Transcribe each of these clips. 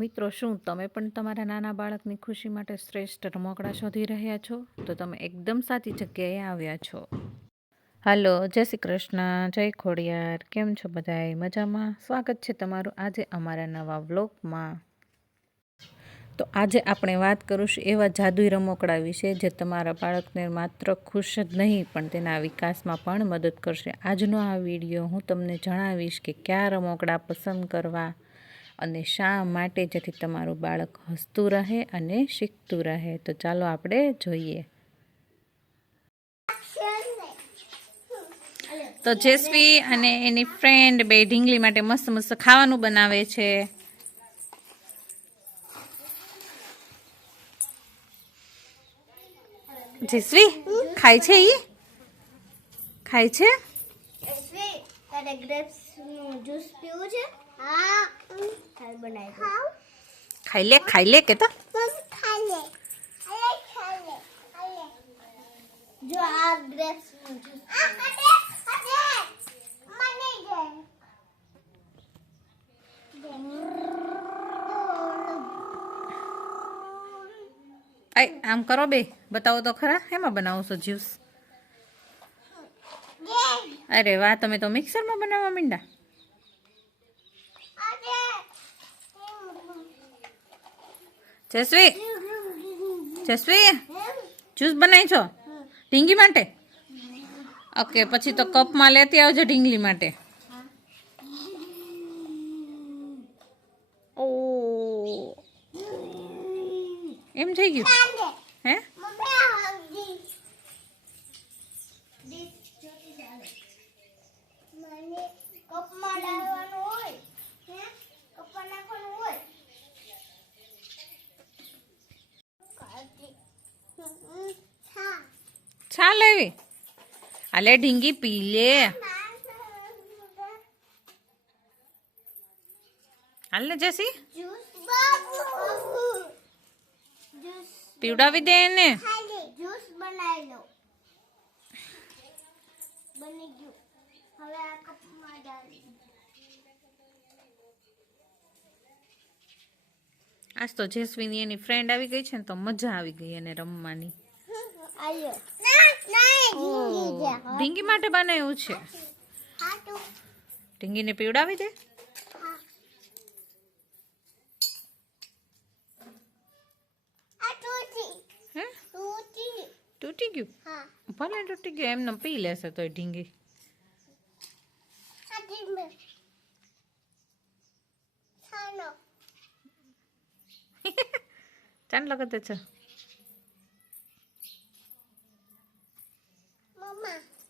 મિત્રો, શું તમે પણ તમારા નાના બાળકની ખુશી માટે શ્રેષ્ઠ રમકડા શોધી રહ્યા છો? તો તમે એકદમ સાચી જગ્યાએ આવ્યા છો. હાલો, જય શ્રી કૃષ્ણ, જય ખોડિયાર. કેમ છો બધાય મજામાં? સ્વાગત છે તમારું આજે અમારા નવા વ્લોગમાં. તો આજે આપણે વાત કરીશું એવા જાદુઈ રમકડા વિશે જે તમારા બાળકને માત્ર ખુશ જ નહીં, પણ તેના વિકાસમાં પણ મદદ કરશે. આજનો આ વીડિયો હું તમને જણાવીશ કે કયા રમકડા પસંદ કરવા અને શા માટે જેથી તમારું બાળક હસતું રહે અને શીખતું રહે? તો ચાલો આપણે જોઈએ. તો જેસવી અને એની ફ્રેન્ડ બે ઢીંગલી માટે મસ્ત મસ્ત ખાવાનું બનાવે છે. જેસવી, ખાય છે ઈ? ખાય છે? તારે ગ્રેપ્સનું જ્યુસ પીવું છે? ખાઈ લે ખાઈ લે કે તો. જો આ ગ્રેપ્સ આમ કરો બે. બતાવો તો ખરા. એમાં બનાવો છો જ્યુસ? અરે વાહ તમે તો મિક્સરમાં બનાવવા માંડ્યા જસવી. જસવી, જ્યુસ બનાવી છો? ઢીંગી માટે? ઓકે, પછી તો કપમાં લેતી આવજો ઢીંગલી માટે. એમ થઈ ગયું? હે મને કપમાં ડાળવાનું હોય હે કપમાં નાખવાનું હોય હા છા લેવી આલે ઢીંગી પી લે. હાલ ને જસી. પીવડાવી દે એને. આ આજ તો જેસવીની એની ફ્રેન્ડ આવી ગઈ છે ને તો મજા આવી ગઈ એને રમવાની. ઢીંગી માટે બનાવ્યું છે. ઢીંગીને પીવડાવી દે. તૂટી. ગયું? ભલે તૂટી ગયું એમને પી લેશે તો ઢીંગી. ચાલ ચાંદ લગતે છે.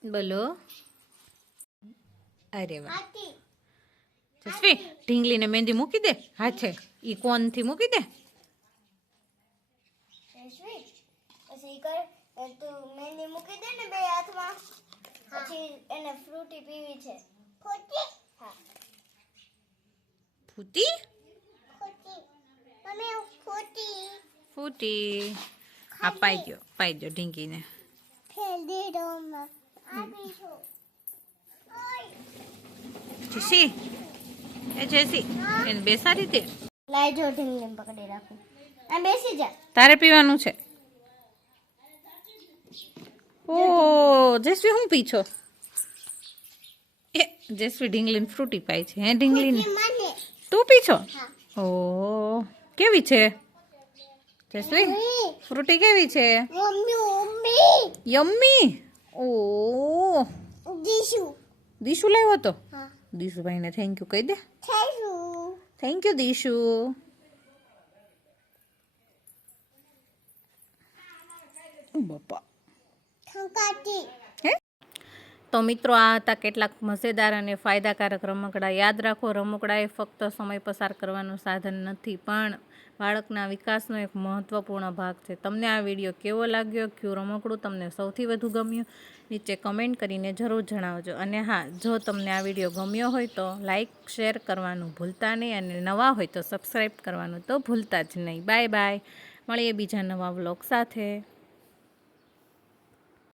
બોલો. અરે વાહ. જસવી ઢીંગલીને મહેંદી મૂકી દે? હાથે ઈ કોનથી મૂકી દે? જયશ્રી પછી તું મહેંદી મૂકી દે ને હાથમાં પછી એને ફ્રૂટી પીવી છે. ફ્રૂટી હા. ફૂટી? ફૂટી. આ પાઈ ગયો પાઈ ગયો ઢીંગીને જેસી એ જેસી એને બેસાડી દે. લાઈ જો ઢીંગલી પકડી રાખું. આ બેસી જા. તારે પીવાનું છે. ઓ જેસવી હું પી છો? એ જેસવી ઢીંગલીન ફ્રૂટી પાઈ છે હે ઢીંગલીન? તું પી છો? હા. ઓ કેવી છે? જેસવી ફ્રૂટી કેવી છે? Yummy yummy? ઓ. દીશુ. દીશુ લાવ્યો તો હા. દીશુભાઈને થેન્ક યુ કહી દે. Thank you દીશુ. બાપા. તો મિત્રો, આ હતા કેટલાક મજેદાર અને ફાયદાકારક રમકડા. યાદ રાખો રમકડા એ ફક્ત સમય પસાર કરવાનું સાધન નથી, પણ બાળકના વિકાસનો એક મહત્વપૂર્ણ ભાગ છે. તમને આ વીડિયો કેવો લાગ્યો? કયું રમકડું તમને સૌથી વધુ ગમ્યું? નીચે કમેન્ટ કરીને જરૂર જણાવજો. અને હા, જો તમને આ વીડિયો ગમ્યો હોય તો લાઈક શેર કરવાનું ભૂલતા નહીં અને નવા હોય તો સબસ્ક્રાઈબ કરવાનું તો ભૂલતા જ નહીં. બાય બાય મળીએ બીજા નવા વ્લોગ સાથે.